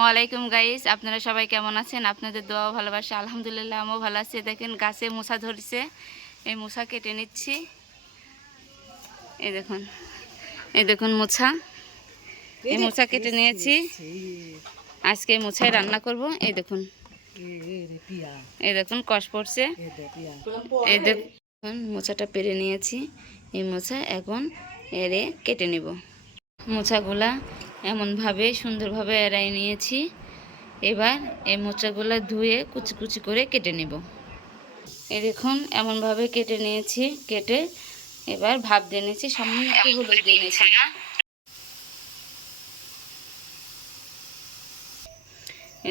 ওয়ালাইকুম গাইস আপনারা সবাই কেমন আছেন? আপনাদের দোয়া ভালোবাসা আলহামদুলিল্লাহ আমিও ভালো আছি। দেখেন গাছে মশা ধরছে। এই মশা কেটে নিচ্ছি। এই দেখুন এই দেখুন মোছা এই মোছা কেটে নিয়েছি। আজকে মোছায় রান্না করব। এই দেখুন। এই দেখুন কষ পড়ছে। এই দেখুন মোচাটা পেরে নিয়েছি। এই মোছা এখন এরে কেটে নেব। মোচাগুলা এমনভাবে সুন্দরভাবে এড়াই নিয়েছি। এবার এই মোচাগুলো ধুয়ে কুচি কুচি করে কেটে নেব। এই দেখুন, এমনভাবে কেটে নিয়েছি, কেটে এবার ভাপ দিয়ে নিয়েছি, সামান্য একটু হলুদ দিয়ে নিয়েছি।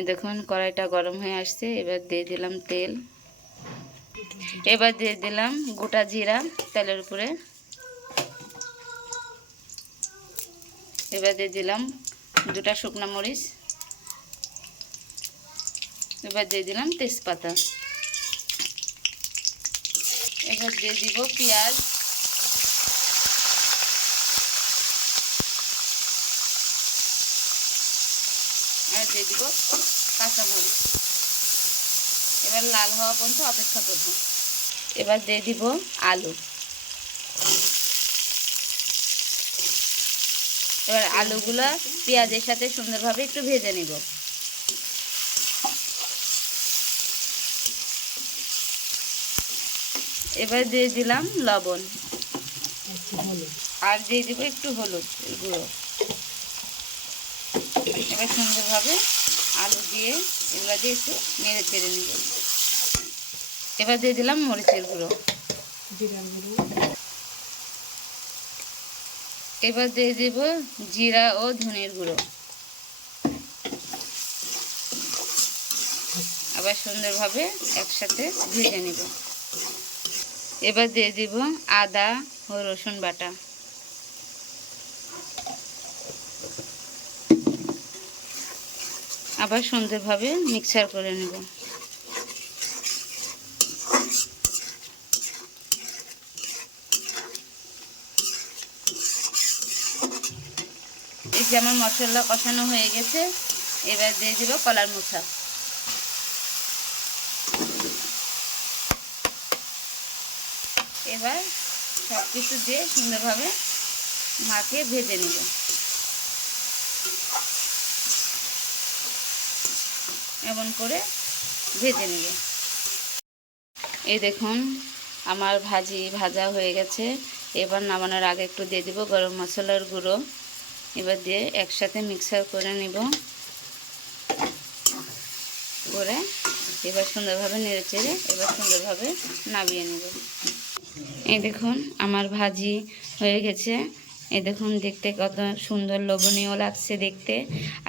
দেখুন, কড়াইটা গরম হয়ে আসছে, এবার দিয়ে দিলাম তেল। এবার দিয়ে দিলাম গোটা জিরা তেলের উপরে। এবার দিয়ে দিলাম দুটা শুকনো মরিচ। এবার দিয়ে দিলাম তেজপাতা। এবার দিয়ে দিব পেঁয়াজ। আর দিয়ে দিব কাঁচামরিচ। এবার লাল হওয়া পর্যন্ত অপেক্ষা করব। এবার দিয়ে দিব আলু। এবার আলুগুলো পেঁয়াজের সাথে সুন্দরভাবে একটু ভেজে নিব। এবার দিয়ে দিলাম লবণ। আর দিয়ে দিব একটু হলুদ গুঁড়ো। এবার সুন্দরভাবে আলু দিয়ে এগুলো দিয়ে একটু নেড়ে চেড়ে নিব। এবার দিয়ে দিলাম মরিচের গুঁড়ো। এবার দিয়ে দেব জিরা ও ধনের গুঁড়ো। আবার সুন্দরভাবে একসাথে ভেজে নেব। এবার দিয়ে দিব আদা ও রসুন বাটা। আবার সুন্দরভাবে মিক্সার করে নেব। যে আমার মশলা কষানো হয়ে গেছে, এবার দিয়ে দিব কলার মোছা এবার সব কিছু দিয়ে সুন্দরভাবে মাখিয়ে ভেজে নেব। এমন করে ভেজে নেব। এই দেখুন, আমার ভাজি ভাজা হয়ে গেছে। এবার নামানোর আগে একটু দিয়ে দিব গরম মশলার গুঁড়ো। এবার দিয়ে একসাথে মিক্সার করে নিব। করে এবার সুন্দরভাবে নেড়ে চেড়ে এবার সুন্দরভাবে নামিয়ে নেব। এই দেখুন, আমার ভাজি হয়ে গেছে। এই দেখুন, দেখতে কত সুন্দর লোভনীয় লাগছে দেখতে।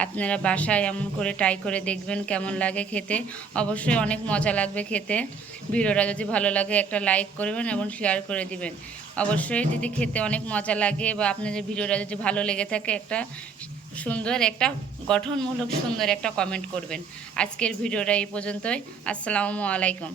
আপনারা বাসায় এমন করে ট্রাই করে দেখবেন কেমন লাগে খেতে। অবশ্যই অনেক মজা লাগবে খেতে। ভিডিওটা যদি ভালো লাগে একটা লাইক করবেন এবং শেয়ার করে দিবেন। অবশ্যই যদি খেতে অনেক মজা লাগে বা আপনার যে ভিডিওটা যদি ভালো লেগে থাকে একটা সুন্দর একটা গঠনমূলক সুন্দর একটা কমেন্ট করবেন। আজকের ভিডিওটা এই পর্যন্তই। আসসালামু আলাইকুম।